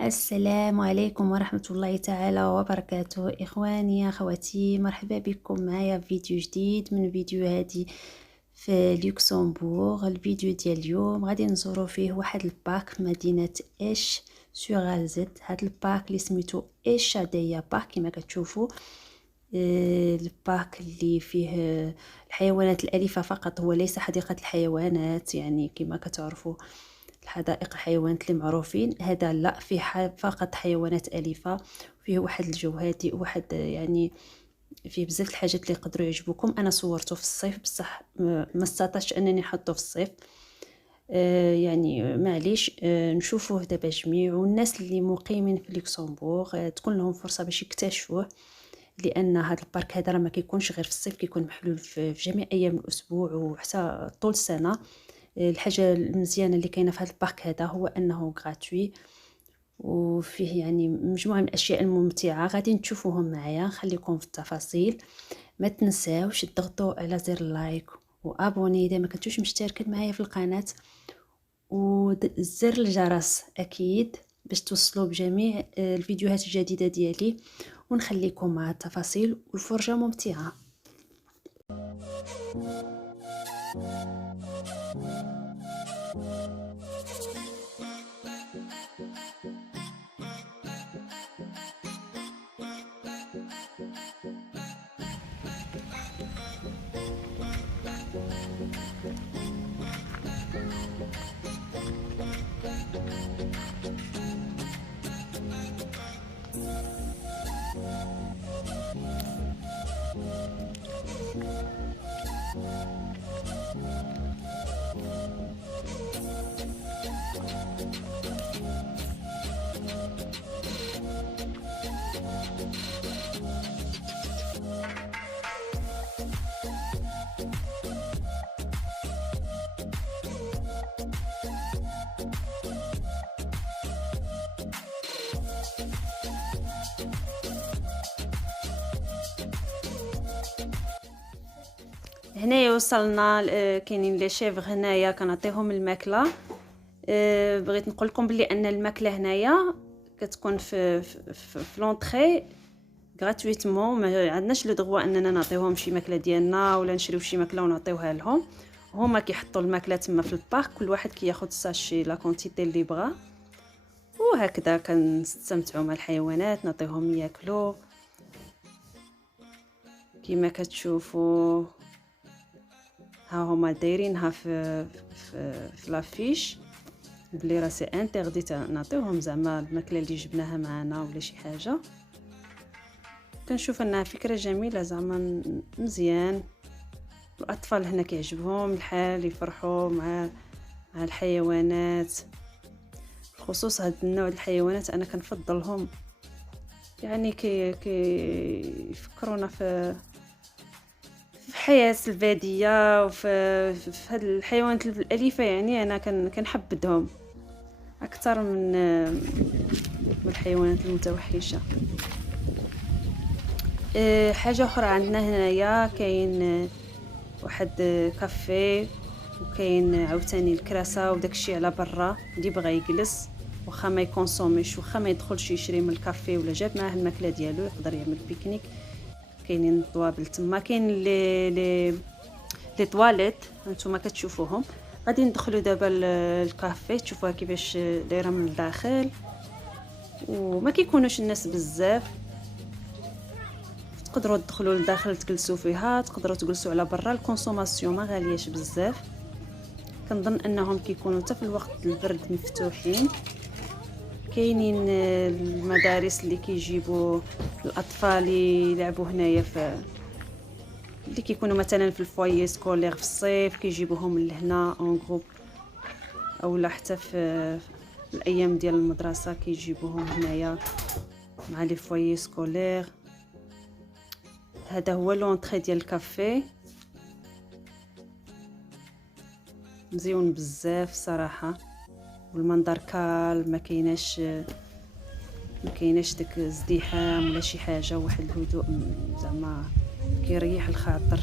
السلام عليكم ورحمة الله تعالى وبركاته. إخواني أخواتي، مرحبا بكم معايا في فيديو جديد من فيديوهاتي في لوكسمبورغ. الفيديو ديال اليوم غادي نزورو فيه واحد الباك في مدينة ايش سوغالزيت. هاد الباك اللي سميتو ايش شادية باك كما كتشوفوا. الباك اللي فيه الحيوانات الأليفة فقط، هو ليس حديقة الحيوانات يعني كما كتعرفوا الحدائق الحيوانات اللي معروفين. هذا لا، فيه فقط حيوانات أليفة، فيه واحد الجو هادئ، واحد يعني فيه بزاف الحاجات اللي يقدروا يعجبوكم. انا صورته في الصيف بصح ما استطعتش انني نحطه في الصيف. يعني معليش. نشوفوه دابا جميع والناس اللي مقيمين في لوكسمبورغ تكون لهم فرصه باش يكتشفوه، لان هذا البارك هذا راه ما كيكونش غير في الصيف، كيكون محلول في جميع ايام الاسبوع وحتى طول السنه. الحاجه المزيانه اللي كاينه في هذا البارك هذا هو انه غراتوي، وفيه يعني مجموعه من الاشياء الممتعه غادي تشوفوهم معايا. خليكم في التفاصيل. ما تنساوش تضغطوا على زر اللايك وابوني اذا ما كنتوش مشتركين معايا في القناه، وزر الجرس اكيد باش توصلوا بجميع الفيديوهات الجديده ديالي. ونخليكم مع التفاصيل والفرجه ممتعه. هنايا وصلنا. كاينين لي شيفغ هنايا كنعطيهم الماكله. بغيت نقول لكم بلي ان الماكله هنايا كتكون في لونطري غراتويتمون، ما عندناش لو دغوا اننا نعطيوهم شي ماكله ديالنا ولا نشريو شي ماكله ونعطيوها لهم. هما كيحطوا الماكله تما في البارك، كل واحد كياخذ ساشي لا كونتيتي اللي بغا، وهكذا كنستمتعوا مع الحيوانات، نعطيهم ياكلوا كما كتشوفوا. ها هما دايرينها في لافيش بلي راه سي انتردي نعطيوهم زعما الماكله اللي جبناها معنا ولا شي حاجه. كنشوف انها فكره جميله زعما مزيان. الاطفال هنا كيعجبهم الحال، يفرحوا مع الحيوانات. بخصوص هاد النوع د الحيوانات انا كنفضلهم، يعني يفكرونا في الحياه الباديه وفي هاد الحيوانات الاليفه. يعني انا كنحبذهم اكثر من الحيوانات المتوحشه. حاجه اخرى عندنا هنايا كاين واحد كافي، وكاين عاوتاني الكراسه وداكشي على برا اللي بغى يجلس واخا ما يكونسوميش، واخا ما يدخلش يشري من الكافي ولا جاب معاه الماكله ديالو، يقدر يعمل بيكنيك. كاينين الطوابل تما، كاين لي طواليت هانتوما كتشوفوهم. غادي ندخلوا دابا الكافي تشوفوها كيفاش دايره من الداخل، وما كيكونوش الناس بزاف. تقدروا تدخلوا لداخل تجلسوا فيها، تقدروا تجلسوا على برا. الكونسوماسيون ما غالياش بزاف، كنظن انهم كيكونوا حتى في الوقت البرد مفتوحين. كاينين المدارس اللي كيجيبوا الاطفال يلعبوا هنايا، اللي كيكونوا مثلا في الفوايي سكولير في الصيف كيجيبوهم لهنا اون جروب، اولا حتى في الايام ديال المدرسه كيجيبوهم هنايا مع لي فوايي سكولير. هذا هو لونطري ديال الكافي، مزيون بزاف صراحه، والمنظر كال، ما كايناش داك ازدحام ولا شي حاجه، واحد الهدوء زعما كيريح الخاطر.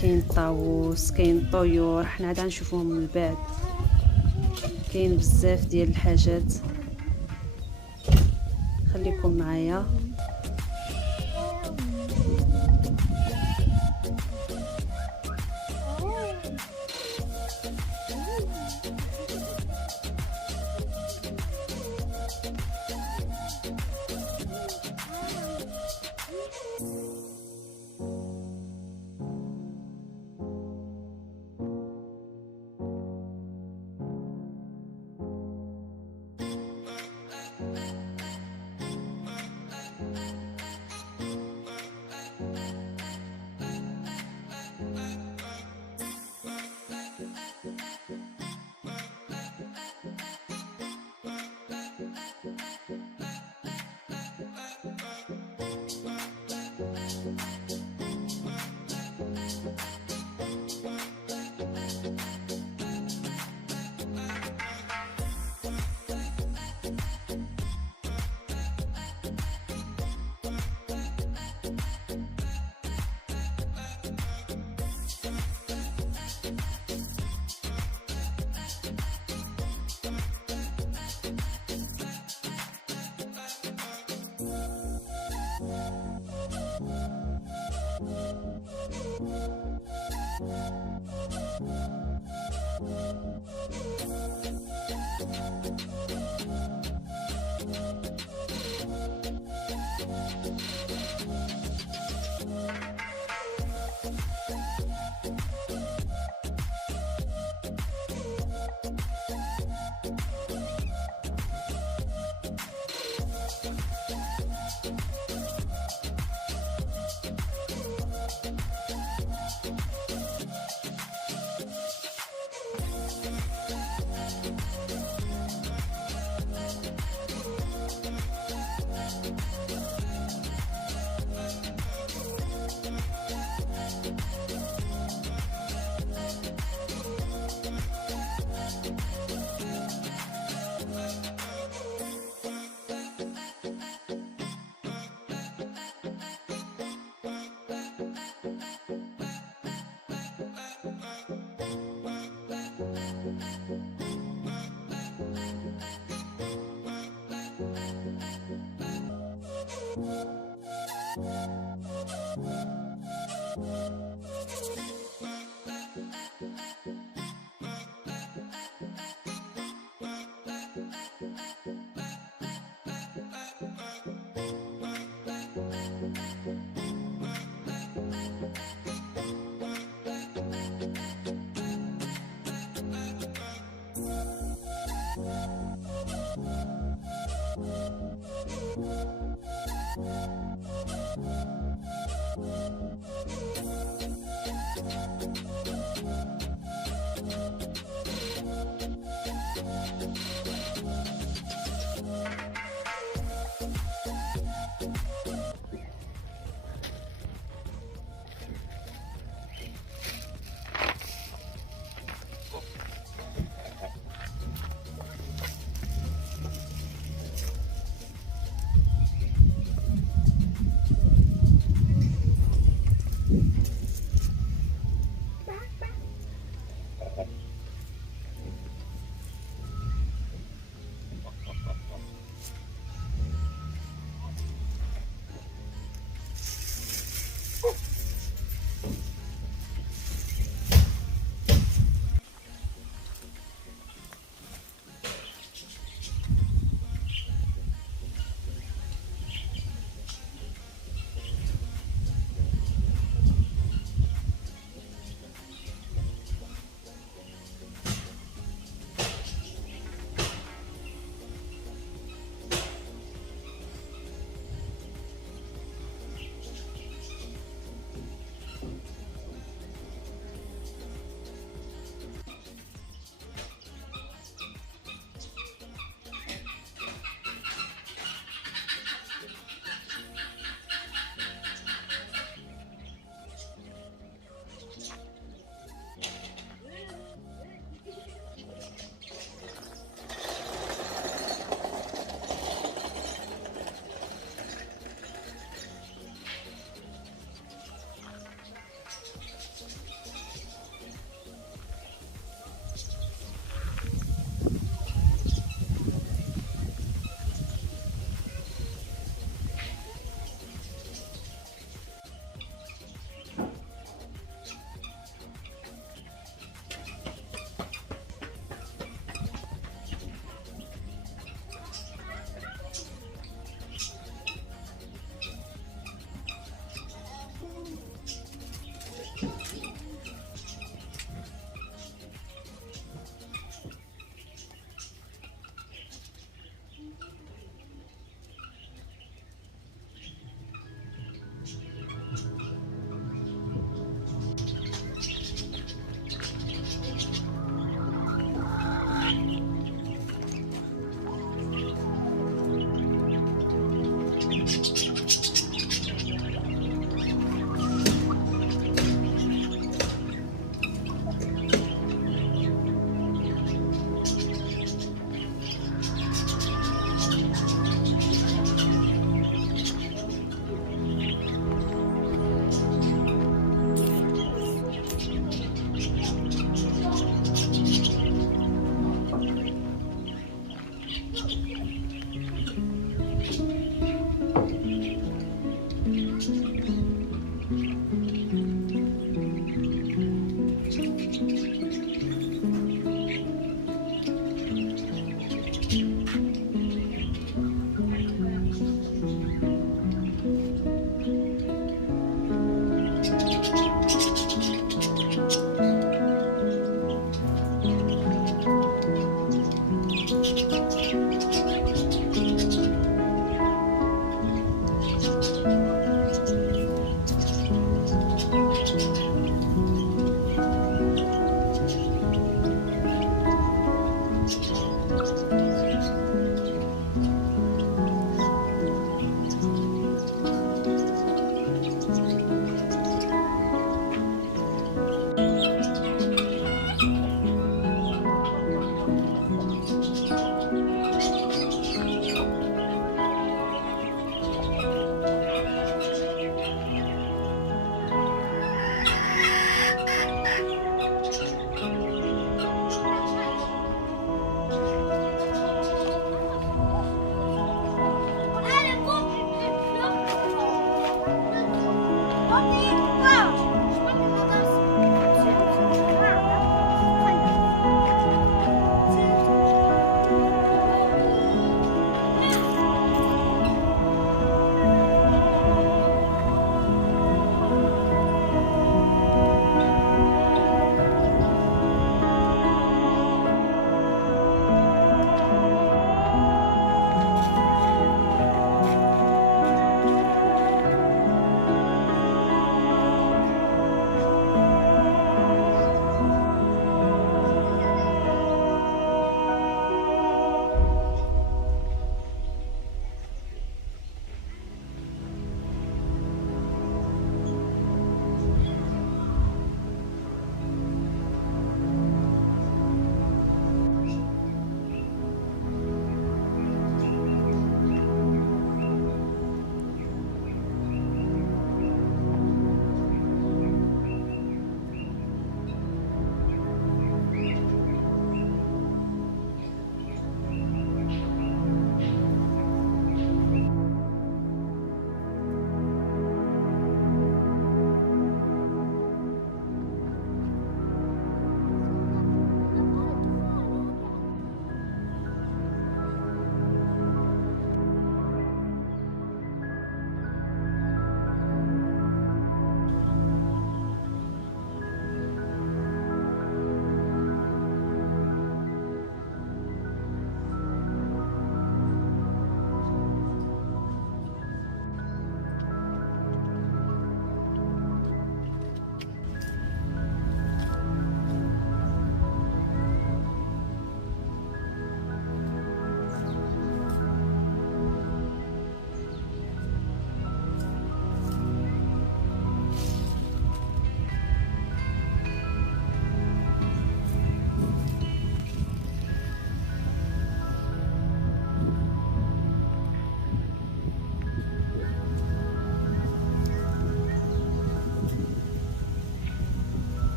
كاين طاووس، كاين طيور، حنا عاد نشوفوهم من بعد. كاين بزاف ديال الحاجات. خليكم معايا.